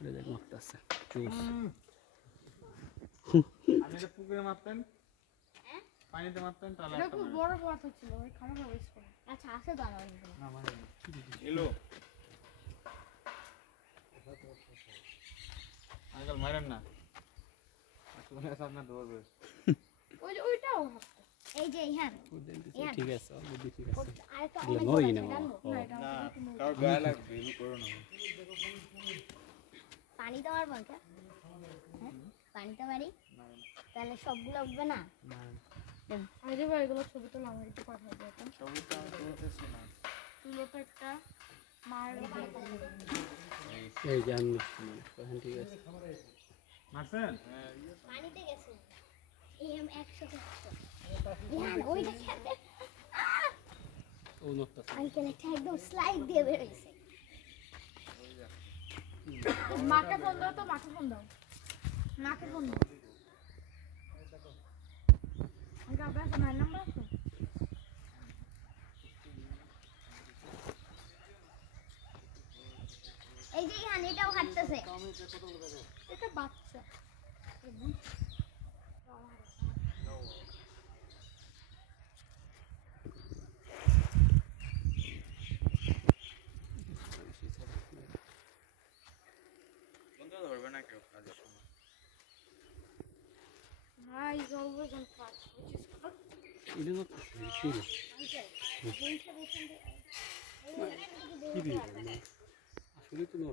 দেখ মারতেছে জুস আপনি এটা পুকুরে মারতেন পানিতে মারতেন তাহলে এটা খুব বড় পাথর ছিল ওই খামারে ওয়েস্ট করে আচ্ছা আছে তো আমার না মানে এলো আজকাল মারেন না আসলে সামনে ধরবে ওইটাও এই যে হ্যাঁ ঠিক আছে অলরেডি ঠিক আছে আরেকটা এগুলো অনেক নই বড় না আছে, জানো? না কার গায়ে লাগবে এলো করো না পানি তো মারবো এটা পানি তো মারি তাহলে সবগুলো উঠবে না আরে ভাই এগুলো ছবি তো আমার একটু পাঠিয়ে দিও তো ছবি তো আমি তুলতেছি না তুলো তো একটা মার এই জান এখন ঠিক আছে মারছেন পানিতে গেছে এম 100 ইয়ান ওইটা খেতে ও নড়তেছে আঙ্কেল একটা একদম স্লাইড দিয়ে বের হইছে মাকে ফোন দাও তো মাকে ফোন দাও মাকে ফোন দাও আঙ্কেল আপনার মায়ের নাম্বার আছে এই যে ইয়ান এটাও হাঁটতেছে এটা বাচ্চা বন্ধ ধরবে না কেউ কাজের সময় Hi, is always on fast, which is good. এটা নড়তেছে কি রে Uncle, কি রে আসলে তো নড়